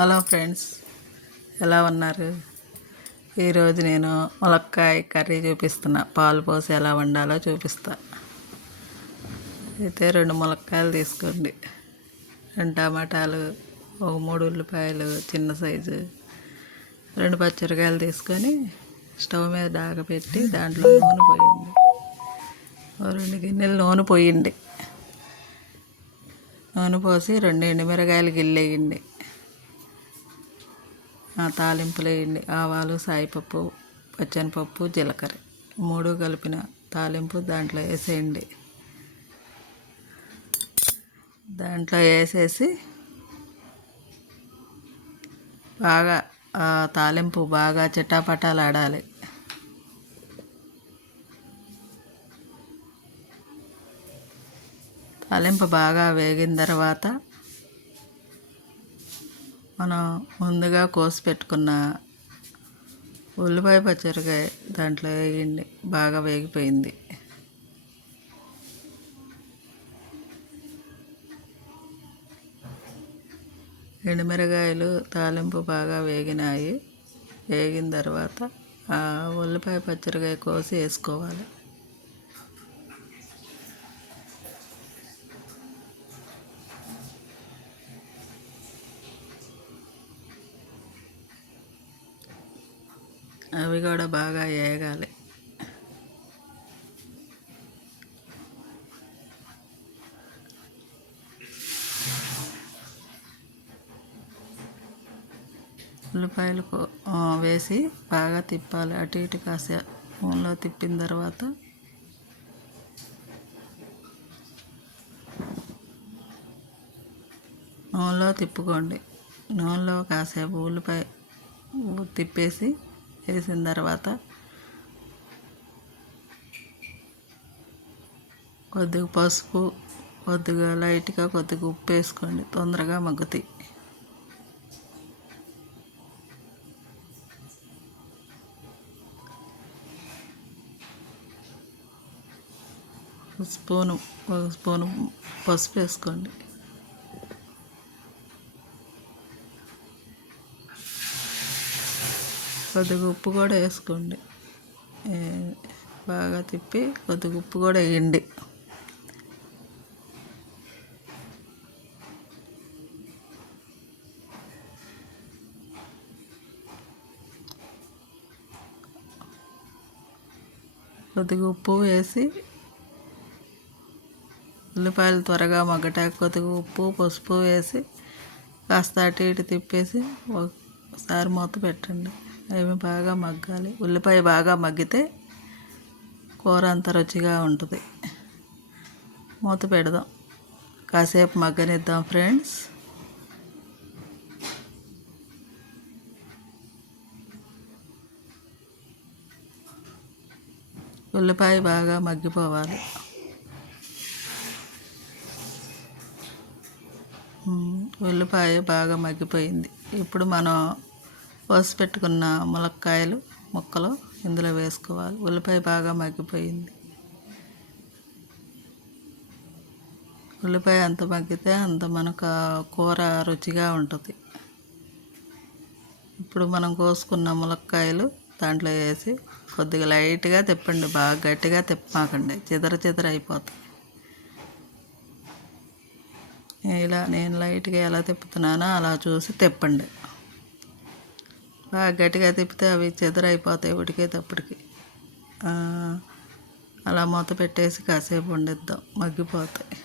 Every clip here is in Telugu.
హలో ఫ్రెండ్స్ ఎలా ఉన్నారు? ఈరోజు నేను ములక్కాయ కర్రీ చూపిస్తున్నా. పాలు పోసి ఎలా వండాలో చూపిస్తా. అయితే రెండు ములక్కాయలు తీసుకోండి. రెండు టమాటాలు ఒక మూడు ఉల్లిపాయలు చిన్న సైజు రెండు పచ్చిరకాయలు తీసుకొని స్టవ్ మీద డాగ పెట్టి దాంట్లో నూనె పోయింది రెండు గిన్నెలు నూనె పోయండి. నూనె పోసి రెండు ఎండుమిరకాయలు గిల్లేయండి. తాలింపులు వేయండి ఆవాలు సాయిపప్పు పచ్చనిపప్పు జీలకర్ర. మూడు కలిపిన తాలింపు దాంట్లో వేసేయండి. దాంట్లో వేసేసి బాగా ఆ తాలింపు బాగా చిట్టాపటాలు ఆడాలి తాలింపు బాగా వేగిన తర్వాత మనం ముందుగా కోసి పెట్టుకున్న ఉల్లిపాయ పచ్చరికాయ దాంట్లో వేయండి. బాగా వేగిపోయింది. ఎండుమిరకాయలు తాలింపు బాగా వేగినాయి. వేగిన తర్వాత ఆ ఉల్లిపాయ పచ్చరికాయ కోసి వేసుకోవాలి. అవి కూడా బాగా వేగాలి ఉల్లిపాయలు కో- వేసి బాగా తిప్పాలి. అటు ఇటు కాసే ఫోన్లో తిప్పిన తర్వాత నూనెలో తిప్పుకోండి. నూనెలో కాసేపు ఉల్లిపాయ తిప్పేసి వేసిన తర్వాత కొద్దిగా పసుపు కొద్దిగా లైట్గా కొద్దిగా ఉప్పు వేసుకోండి. తొందరగా మగ్గుతాయి. స్పూను ఒక స్పూను పసుపు వేసుకోండి. కొద్దిగా ఉప్పు కూడా వేసుకోండి. బాగా తిప్పి కొద్దిగా ఉప్పు కూడా వేయండి. కొద్దిగా ఉప్పు వేసి ఉల్లిపాయలు త్వరగా మగ్గటాక కొద్దిగా ఉప్పు పసుపు వేసి కాస్త అటు ఇటు తిప్పేసి ఒకసారి మూత పెట్టండి. అవి బాగా మగ్గాలి. ఉల్లిపాయ బాగా మగ్గితే కూర అంత రుచిగా ఉంటుంది. మూత పెడదాం. కాసేపు మగ్గనిద్దాం ఫ్రెండ్స్. ఉల్లిపాయ బాగా మగ్గిపోవాలి. ఉల్లిపాయ బాగా మగ్గిపోయింది. ఇప్పుడు మనం కోసి పెట్టుకున్న ములక్కాయలు ముక్కలు ఇందులో వేసుకోవాలి. ఉల్లిపాయ బాగా మగ్గిపోయింది. ఉల్లిపాయ ఎంత మగ్గితే అంత మనకు కూర రుచిగా ఉంటుంది. ఇప్పుడు మనం కోసుకున్న ములక్కాయలు దాంట్లో వేసి కొద్దిగా లైట్గా తిప్పండి. బాగా గట్టిగా తిప్పమాకండి. చిదర చిదర అయిపోతాయి. ఇలా నేను లైట్గా ఎలా తిప్పుతున్నానో అలా చూసి తిప్పండి. బాగా గట్టిగా తిప్పితే అవి చెదరైపోతాయి ఉడికేటప్పటికి. తప్పటికి అలా మూత పెట్టేసి కాసేపు వండిద్దాం. మగ్గిపోతాయి.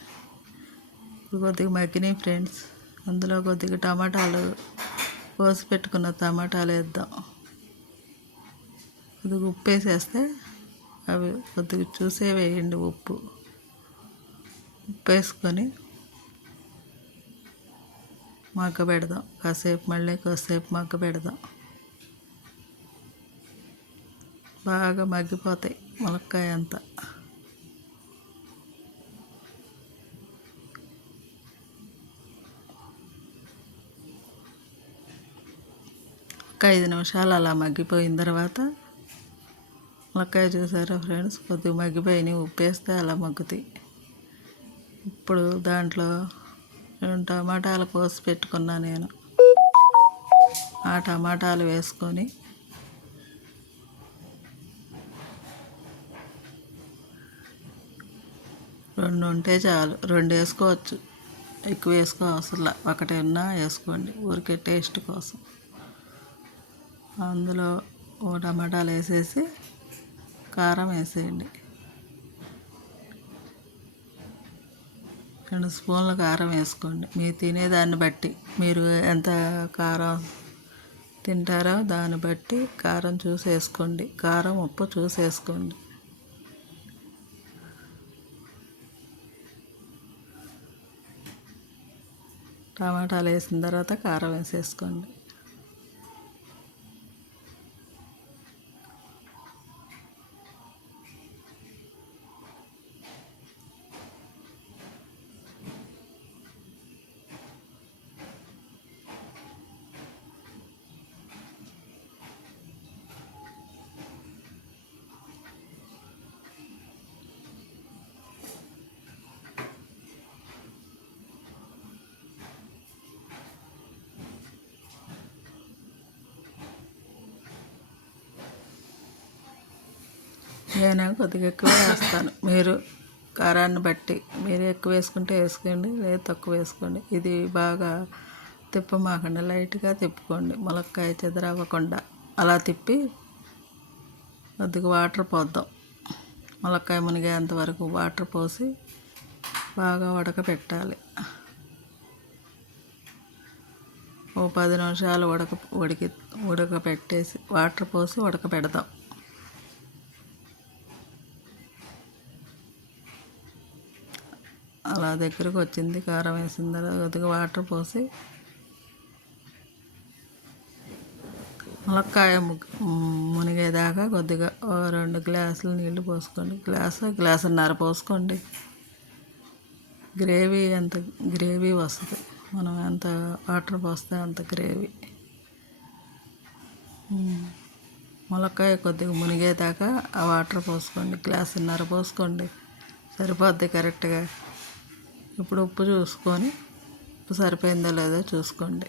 ఇప్పుడు కొద్దిగా మగ్గినాయి ఫ్రెండ్స్. అందులో కొద్దిగా టమాటాలు కోసి పెట్టుకున్న టమాటాలు వేద్దాం. కొద్దిగా ఉప్పు వేసేస్తే అవి కొద్దిగా చూసే వేయండి ఉప్పు. ఉప్పు వేసుకొని మగ్గ పెడదాం కాసేపు మళ్ళీ కాసేపు మగ్గ పెడదాం బాగా మగ్గిపోతాయి ములక్కాయ అంతా. ఒక ఐదు నిమిషాలు అలా మగ్గిపోయిన తర్వాత ములక్కాయ చూసారా ఫ్రెండ్స్? కొద్దిగా మగ్గిపోయినాయి ఉప్పు వేస్తే అలా మగ్గుతాయి. ఇప్పుడు దాంట్లో రెండు టమాటాలు కోసి పెట్టుకున్నా నేను. ఆ టమాటాలు వేసుకొని రెండు ఉంటే చాలు. రెండు వేసుకోవచ్చు ఎక్కువ వేసుకో అవసరంలా. ఒకటి ఉన్నా వేసుకోండి. ఊరికే టేస్ట్ కోసం. అందులో ఓ టమాటాలు వేసేసి కారం వేసేయండి. రెండు స్పూన్ల కారం వేసుకోండి. మీరు తినేదాన్ని బట్టి. మీరు ఎంత కారం తింటారో దాన్ని బట్టి కారం చూసి వేసుకోండి కారం ఉప్పు చూసి వేసుకోండి టమాటాలు వేసిన తర్వాత కారం వేసేసుకోండి. నేను కొద్దిగా ఎక్కువ వేస్తాను. మీరు కారాన్ని బట్టి. మీరు ఎక్కువ వేసుకుంటే వేసుకోండి లేదా తక్కువ వేసుకోండి. ఇది బాగా తిప్పమాకండి లైట్గా తిప్పుకోండి. ములక్కాయ చెదరవ్వకుండా అలా తిప్పి కొద్దిగా వాటర్ పోద్దాం. ములక్కాయ మునిగేంత వరకు వాటర్ పోసి బాగా ఉడకపెట్టాలి ఓ పది నిమిషాలు ఉడక ఉడికి ఉడకపెట్టేసి వాటర్ పోసి ఉడకపెడదాం అలా దగ్గరకు వచ్చింది కారం వేసిన తర్వాత కొద్దిగా వాటర్ పోసి ములక్కాయ మునిగేదాకా కొద్దిగా రెండు గ్లాసులు నీళ్ళు పోసుకోండి. గ్లాసు గ్లాసున్నర పోసుకోండి. గ్రేవీ ఎంత గ్రేవీ వస్తుంది. మనం ఎంత వాటర్ పోస్తే అంత గ్రేవీ. ములక్కాయ కొద్దిగా మునిగేదాకా ఆ వాటర్ పోసుకోండి. గ్లాసున్నర పోసుకోండి. సరిపోద్ది కరెక్ట్గా. ఇప్పుడు ఉప్పు చూసుకొని ఉప్పు సరిపోయిందో లేదో చూసుకోండి.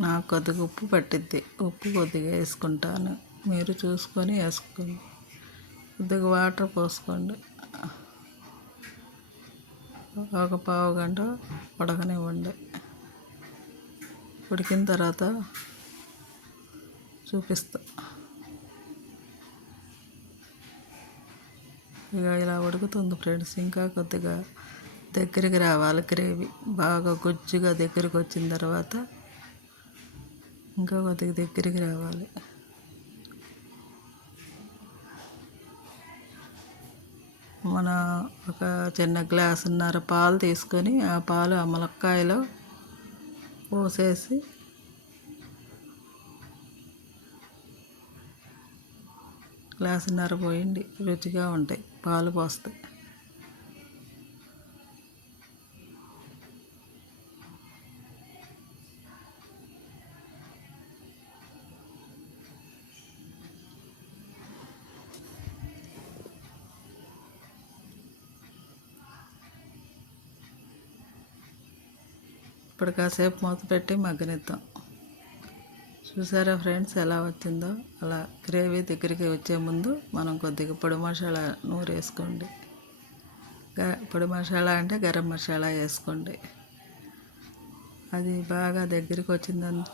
నాకు కొద్దిగా ఉప్పు పట్టిద్ది. ఉప్పు కొద్దిగా వేసుకుంటాను. మీరు చూసుకొని వేసుకోండి. కొద్దిగా వాటర్ పోసుకోండి. ఒక పావు గంట ఉడకనివ్వండి. ఉడికిన తర్వాత చూపిస్తా. ఇక ఇలా ఉడుకుతుంది ఫ్రెండ్స్. ఇంకా కొద్దిగా దగ్గరికి రావాలి గ్రేవీ. బాగా గుజ్జుగా దగ్గరికి వచ్చిన తర్వాత ఇంకా కొద్దిగా దగ్గరికి రావాలి. మన ఒక చిన్న గ్లాసున్నర పాలు తీసుకొని ఆ పాలు ఆ ములక్కాయలో పోసేసి గ్లాసున్నర పోయండి. రుచిగా ఉంటాయి. పాలు పోస్తాయి ఇప్పుడు కాసేపు మూత పెట్టి మగ్గనిద్దాం చూసారా ఫ్రెండ్స్ ఎలా వచ్చిందో? అలా గ్రేవీ దగ్గరికి వచ్చే ముందు మనం కొద్దిగా పొడి మసాలా నూరు వేసుకోండి. పొడి మసాలా అంటే గరం మసాలా వేసుకోండి. అది బాగా దగ్గరికి వచ్చిందని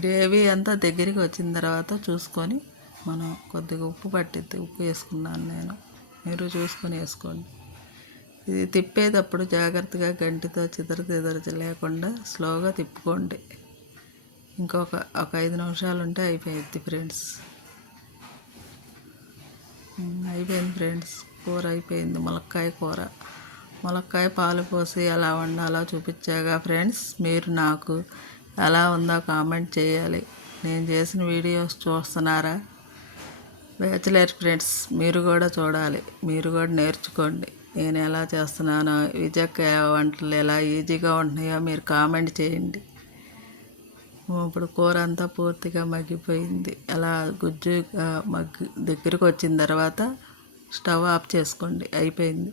గ్రేవీ అంతా దగ్గరికి వచ్చిన తర్వాత చూసుకొని మనం కొద్దిగా ఉప్పు పట్టిద్ది. ఉప్పు వేసుకున్నాను నేను. మీరు చూసుకొని వేసుకోండి. ఇది తిప్పేటప్పుడు జాగ్రత్తగా గంటితో చిదర చిదర లేకుండా స్లోగా తిప్పుకోండి. ఇంకొక ఒక ఐదు నిమిషాలు ఉంటే అయిపోయింది ఫ్రెండ్స్. అయిపోయింది ఫ్రెండ్స్. కూర అయిపోయింది. ములక్కాయ కూర. ములక్కాయ పాలు పోసి ఎలా వండాలో చూపించాగా ఫ్రెండ్స్. మీరు నాకు ఎలా ఉందో కామెంట్ చేయాలి. నేను చేసిన వీడియోస్ చూస్తున్నారా? Bachelor friends. మీరు కూడా చూడాలి. మీరు కూడా నేర్చుకోండి. నేను ఎలా చేస్తున్నానో విజయక్క వంటలు ఎలా ఈజీగా ఉంటున్నాయో మీరు కామెంట్ చేయండి. ఇప్పుడు కూర అంతా పూర్తిగా మగ్గిపోయింది. అలా గుజ్జు మగ్గి దగ్గరకు వచ్చిన తర్వాత స్టవ్ ఆఫ్ చేసుకోండి. అయిపోయింది.